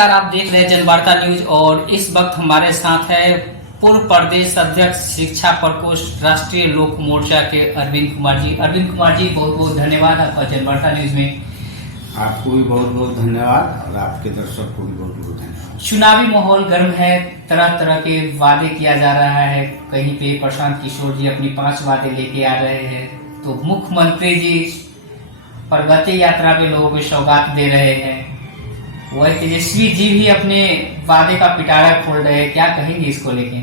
नमस्कार, आप देख रहे हैं जनवार्ता न्यूज और इस वक्त हमारे साथ है पूर्व प्रदेश अध्यक्ष शिक्षा प्रकोष्ठ राष्ट्रीय लोक मोर्चा के अरविंद कुमार जी। अरविंद कुमार जी, बहुत बहुत धन्यवाद आपका जनवार्ता न्यूज में। आपको भी बहुत बहुत धन्यवाद और आपके दर्शक को भी बहुत बहुत धन्यवाद। चुनावी माहौल गर्म है, तरह तरह के वादे किया जा रहा है। कहीं पे प्रशांत किशोर जी अपनी 5 वादे लेके आ रहे हैं, तो मुख्यमंत्री जी प्रगति यात्रा पे लोगों को सौगात दे रहे हैं। वही तेजस्वी जी भी अपने वादे का पिटारा खोल रहे हैं, क्या कहेंगे इसको लेके?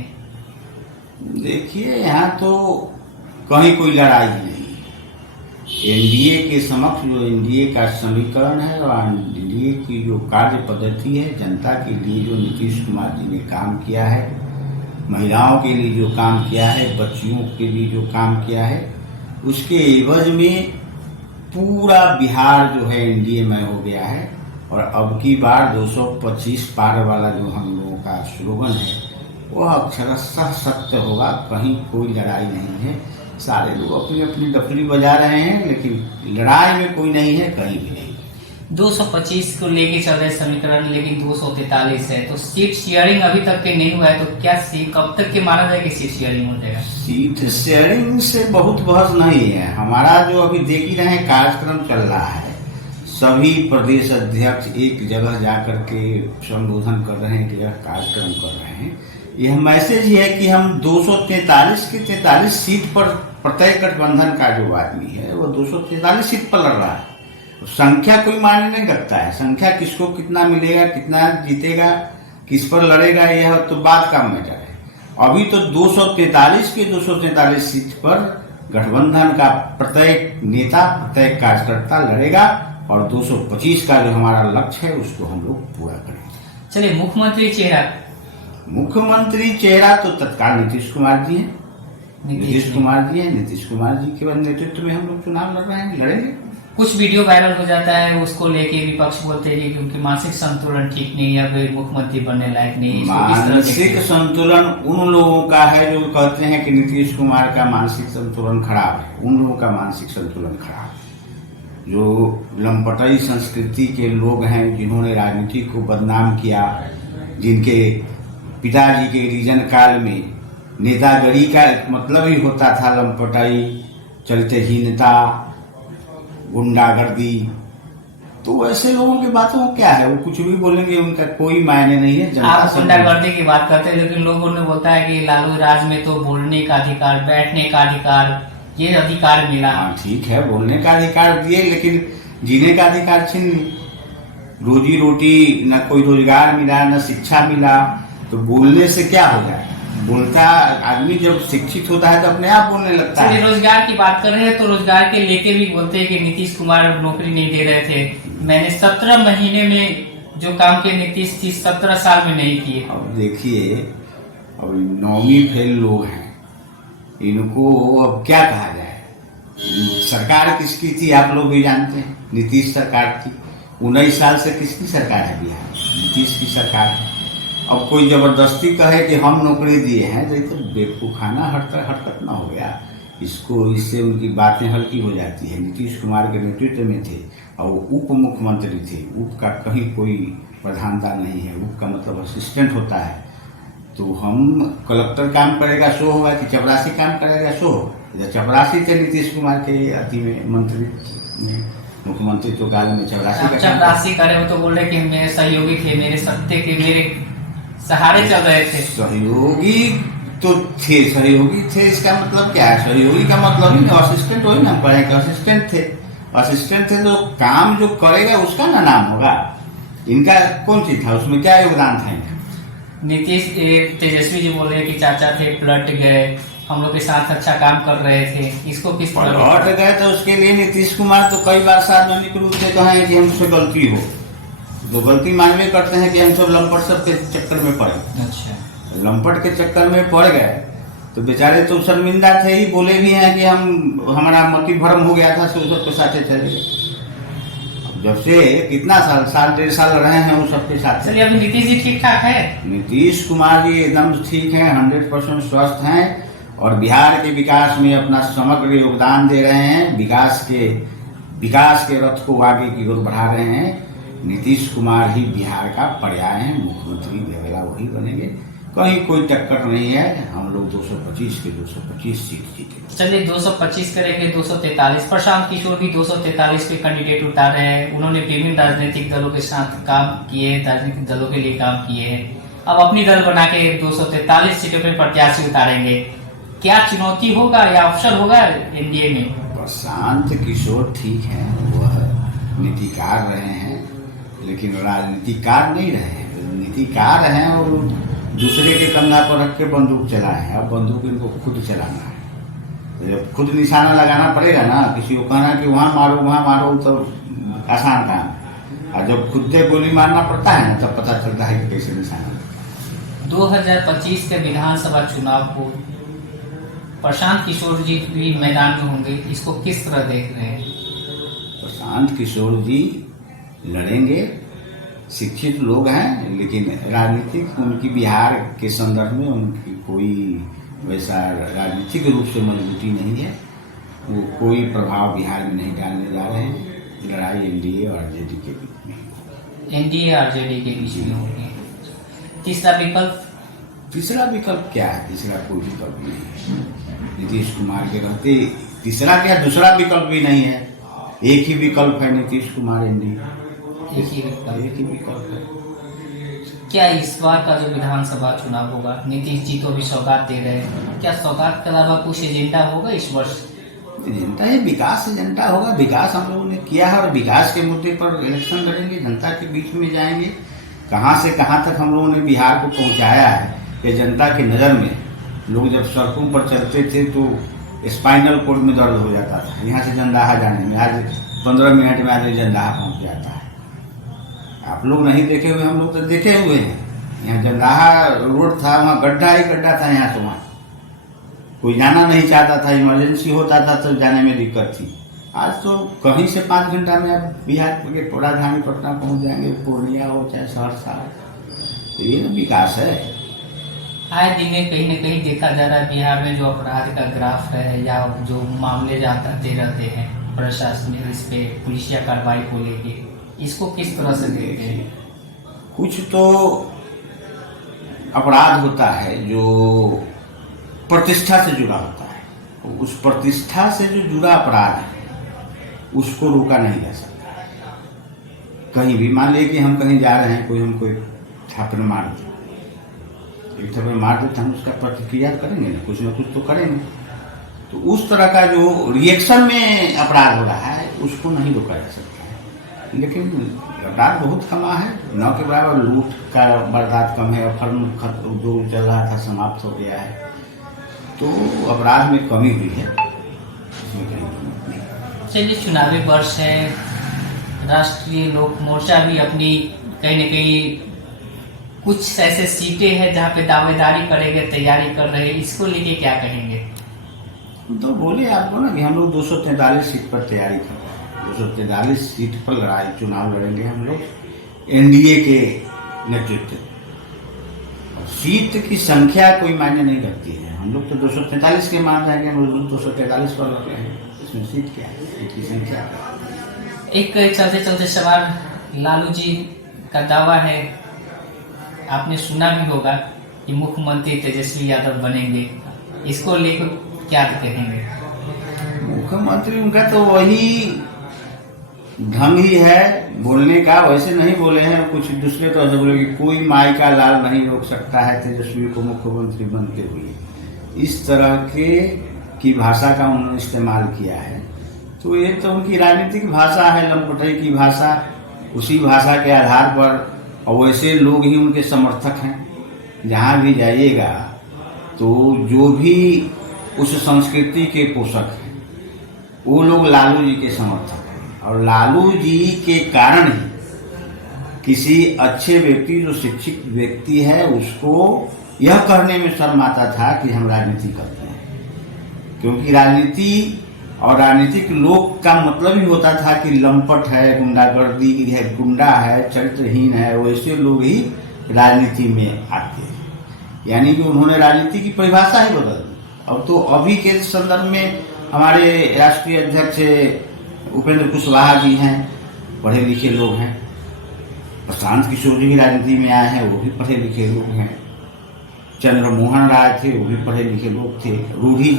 देखिए, यहाँ तो कहीं कोई लड़ाई नहीं। एनडीए के समक्ष जो एनडीए का समीकरण है और एनडीए की जो कार्य पद्धति है, जनता के लिए जो नीतीश कुमार जी ने काम किया है, महिलाओं के लिए जो काम किया है, बच्चियों के लिए जो काम किया है, उसके एवज में पूरा बिहार जो है एनडीए में हो गया है। और अब की बार 225 पार वाला जो हम लोगों का स्लोगन है वह अक्षरशः सत्य होगा। कहीं कोई लड़ाई नहीं है, सारे लोग अपनी अपनी डफली बजा रहे हैं, लेकिन लड़ाई में कोई नहीं है, कहीं भी नहीं। 225 को लेके चल रहे समीकरण, लेकिन 243 है, तो सीट शेयरिंग अभी तक के नहीं हुआ है। तो क्या कब तक के माना जाए कि सीट शेयरिंग हो जाएगा? सीट शेयरिंग से बहुत बहस नहीं है। हमारा जो अभी देख ही रहे कार्यक्रम चल रहा है, सभी प्रदेश अध्यक्ष एक जगह जाकर के संबोधन कर रहे हैं, एक जगह कार्यक्रम कर रहे हैं। यह मैसेज है कि हम 243 के 43 सीट पर प्रत्यय गठबंधन का जो आदमी है वो 243 सीट पर लड़ रहा है। संख्या कोई मायने नहीं रखता है। संख्या किसको कितना मिलेगा, कितना जीतेगा, किस पर लड़ेगा, यह तो बात का मैटर है। अभी तो 243 के 243 सीट पर गठबंधन का प्रत्येक नेता, प्रत्येक कार्यकर्ता लड़ेगा और 225 का जो हमारा लक्ष्य है उसको हम लोग पूरा करेंगे। चलिए, मुख्यमंत्री चेहरा तो तत्काल नीतीश कुमार जी हैं। नीतीश कुमार जी के नेतृत्व में हम लोग चुनाव लड़ रहे हैं, लड़ेंगे। कुछ वीडियो वायरल हो जाता है, उसको लेके विपक्ष बोलते हैं कि उनकी मानसिक संतुलन ठीक नहीं है, वे मुख्यमंत्री बनने लायक नहीं है। मानसिक संतुलन उन लोगों का है जो कहते हैं कि नीतीश कुमार का मानसिक संतुलन खराब है। उन लोगों का मानसिक संतुलन खराब है जो लंपटाई संस्कृति के लोग हैं, जिन्होंने राजनीति को बदनाम किया, जिनके पिताजी के रीजन काल में नेतागिरी का मतलब ही होता था लंपटाई, चरित्रहीनता, गुंडागर्दी। तो ऐसे लोगों की बातों क्या है, वो कुछ भी बोलेंगे, उनका कोई मायने नहीं है। आप गुंडागर्दी की बात करते हैं, लेकिन लोगों ने बोलता है कि लालू राज में तो बोलने का अधिकार, बैठने का अधिकार, ये अधिकार मिला। हाँ, ठीक है, बोलने का अधिकार दिए, लेकिन जीने का अधिकार छीन ली। रोजी रोटी न कोई रोजगार मिला, न शिक्षा मिला, तो बोलने से क्या हो जाए? बोलता आदमी जब शिक्षित होता है तो अपने आप बोलने लगता है। रोजगार की बात कर रहे हैं तो रोजगार के लेके भी बोलते हैं कि नीतीश कुमार नौकरी नहीं दे रहे थे। मैंने 17 महीने में जो काम किए नीतीश 17 साल में नहीं किए। अब देखिए, अब 9वीं फेल लोग हैं, इनको अब क्या कहा जाए? सरकार किसकी थी आप लोग भी जानते हैं, नीतीश सरकार थी। 19 साल से किसकी सरकार है बिहार? नीतीश की सरकार है। अब कोई जबरदस्ती कहे कि हम नौकरी दिए हैं, तो बेवकूफाना हरकत ना हो गया। इससे उनकी बातें हल्की हो जाती है। नीतीश कुमार के नेतृत्व में थे और उप मुख्यमंत्री थे। उप का कहीं कोई प्रधानता नहीं है। उप का मतलब असिस्टेंट होता है। तो हम कलेक्टर काम करेगा सो होगा कि चपरासी काम करेगा सो होगा? चपरासी थे नीतीश कुमार के अति में मंत्री में, मुख्यमंत्री तो काल में चपरासी करे हो तो बोल रहे कि मेरे सहयोगी थे, मेरे सत्ते के मेरे सहारे चल रहे थे। सहयोगी तो थे, सहयोगी थे, इसका मतलब क्या है? सहयोगी का मतलब ही ना असिस्टेंट हो ही ना, पढ़े के असिस्टेंट थे। असिस्टेंट थे तो काम जो करेगा उसका ना नाम होगा। इनका कौन चीज था, उसमें क्या योगदान था इनका? नीतीश तेजस्वी जी बोल रहे कि चाचा थे, पलट गए, हम लोग के साथ अच्छा काम कर रहे थे। इसको किस तरह पलट गए? तो उसके लिए नीतीश कुमार तो कई बार सार्वजनिक रूप से कहे कि हमसे गलती हो, तो गलती मानवे करते हैं कि हम सब लंपट सब के चक्कर में पड़े। अच्छा, लंपट के चक्कर में पड़ गए तो बेचारे तो शर्मिंदा थे ही। बोले भी हैं कि हमारा मति भ्रम हो गया था, सब के साथ चले गए। जब से कितना साल 1.5 साल रहे हैं वो सबके साथ। चलिए, अभी नीतीश जी ठीक ठाक है? नीतीश कुमार जी एकदम ठीक हैं, 100% स्वस्थ हैं और बिहार के विकास में अपना समग्र योगदान दे रहे हैं। विकास के रथ को आगे की ओर बढ़ा रहे हैं। नीतीश कुमार ही बिहार का पर्याय है, मुख्यमंत्री अगला वही बनेंगे, कहीं कोई टक्कर नहीं है। हम लोग 225 के 225 सीट जीते। चलिए 225 करेंगे 243। प्रशांत किशोर भी 243 पे कैंडिडेट उतारे हैं। उन्होंने विभिन्न राजनीतिक दलों के साथ काम किए, राजनीतिक दलों के लिए काम किए हैं। अब अपनी दल बना के 243 सीटों पे प्रत्याशी उतारेंगे। क्या चुनौती होगा या अवसर होगा एनडीए में? प्रशांत किशोर ठीक है, वह नीतिकार रहे हैं, लेकिन राजनीतिकार नहीं रहे हैं। नीतिकार हैं और दूसरे के कंधा पर रख के बंदूक चलाए हैं। अब बंदूक इनको खुद चलाना है, तो जब खुद निशाना लगाना पड़ेगा ना, किसी को कहना कि वहां मारो तो आसान काम, और जब खुद से गोली मारना पड़ता है ना, तब पता चलता है कि कैसे निशाना। 2025 के विधानसभा चुनाव को प्रशांत किशोर जी भी मैदान में होंगे, इसको किस तरह देख रहे हैं? प्रशांत किशोर जी लड़ेंगे, शिक्षित लोग हैं, लेकिन राजनीतिक उनकी बिहार के संदर्भ में उनकी कोई वैसा राजनीतिक रूप से मजबूती नहीं है। वो कोई प्रभाव बिहार में नहीं डालने जा रहे हैं। लड़ाई एनडीए और आरजेडी के बीच में, एनडीए आरजेडी के बीच में होगी। तीसरा विकल्प क्या है? तीसरा कोई विकल्प नहीं है। नीतीश कुमार के रहते तीसरा क्या, दूसरा विकल्प भी नहीं है। एक ही विकल्प है, नीतीश कुमार एनडीए, एक ही विकल्प है। क्या इस बार का जो विधानसभा चुनाव होगा, नीतीश जी को भी सौगात दे रहे हैं, क्या सौगात के अलावा कुछ एजेंडा होगा इस वर्ष? एजेंडा है, विकास एजेंडा होगा। विकास हम लोगों ने किया है और विकास के मुद्दे पर इलेक्शन लड़ेंगे, जनता के बीच में जाएंगे। कहां से कहां तक हम लोगों ने बिहार को पहुंचाया है कि जनता की नजर में लोग जब सड़कों पर चलते थे तो स्पाइनल कोड में दर्द हो जाता था, यहाँ से जंदाहा जाने में। आज 15 मिनट में आदमी जंदाहा पहुंच जाता है। आप लोग नहीं देखे हुए, हम लोग तो देखे हुए हैं। यहाँ जंदाहा रोड था, वहाँ गड्ढा ही गड्ढा था, यहाँ से वहाँ कोई जाना नहीं चाहता था। इमरजेंसी होता था तो जाने में दिक्कत थी। आज तो कहीं से 5 घंटा में आप बिहार के राजधानी पटना पहुंच जाएंगे, पूर्णिया हो चाहे सहरसा हो। तो ये विकास है। आए दिन कहीं न कहीं देखा जा रहा है बिहार में जो अपराध का ग्राफ है या जो मामले आते रहते हैं प्रशासन इस पे पुलिसिया कार्रवाई को लेके, इसको किस तरह से देखते हैं? कुछ तो अपराध होता है जो प्रतिष्ठा से जुड़ा होता है। उस प्रतिष्ठा से जो जुड़ा अपराध है उसको रोका नहीं जा सकता। कहीं भी मान लीजिए कि हम कहीं जा रहे हैं, कोई हमको छापे मार दे, एक छापे मार दे तो हम उसका प्रतिक्रिया करेंगे ना, कुछ तो करेंगे। तो उस तरह का जो रिएक्शन में अपराध हो रहा है उसको नहीं रोका जा सकता है। लेकिन अपराध बहुत कमा है, न के बराबर लूट का वारदात कम है, फर्म जो चल रहा था समाप्त हो गया है। तो अपराध में कमी हुई है, इसमें कहीं नहीं। चलिए चुनावी वर्ष है, राष्ट्रीय लोक मोर्चा भी अपनी कहीं न कहीं कुछ ऐसे सीटें हैं जहाँ पे दावेदारी करेंगे, तैयारी कर रहे हैं, इसको लेके क्या कहेंगे? तो बोले आपको ना कि हम लोग 243 सीट पर तैयारी कर रहे हैं। 243 सीट पर लड़ाई चुनाव लड़ेंगे हम लोग एनडीए के नेतृत्व। सीट की संख्या कोई मायने नहीं करती है। हम लोग तो 243 के मान जाएंगे, हम लोग 243 पर लड़ रहे हैं। इसमें सीट क्या है, सीट की संख्या। एक चलते चलते सवाल, लालू जी का दावा है, आपने सुना भी होगा कि मुख्यमंत्री तेजस्वी यादव बनेंगे, इसको लेकर क्या कहेंगे? मुख्यमंत्री उनका तो वही ढंग ही है बोलने का, वैसे नहीं बोले हैं। कुछ दूसरे तो ऐसे बोले कि कोई माई का लाल नहीं रोक सकता है तेजस्वी को मुख्यमंत्री बनते हुए। इस तरह की भाषा का उन्होंने इस्तेमाल किया है। तो ये तो उनकी राजनीतिक भाषा है, लंपटई की भाषा। उसी भाषा के आधार पर, और वैसे लोग ही उनके समर्थक हैं। जहाँ भी जाइएगा तो जो भी उस संस्कृति के पोषक हैं वो लोग लालू जी के समर्थक हैं। और लालू जी के कारण ही किसी अच्छे व्यक्ति, जो शिक्षित व्यक्ति है, उसको यह कहने में शर्म आता था कि हम राजनीति करते हैं। क्योंकि राजनीति और राजनीतिक लोग का मतलब ही होता था कि लंपट है, गुंडागर्दी है, गुंडा है, चरित्रहीन है, वैसे लोग ही राजनीति में आते हैं। यानी कि उन्होंने राजनीति की परिभाषा ही बदल दी। अब तो अभी के संदर्भ में हमारे राष्ट्रीय अध्यक्ष उपेंद्र कुशवाहा जी हैं, पढ़े लिखे लोग हैं। प्रशांत किशोर जी भी राजनीति में आए हैं, वो भी पढ़े लिखे लोग हैं। चंद्रमोहन राय थे, वो भी पढ़े लिखे लोग थे। रूढ़ी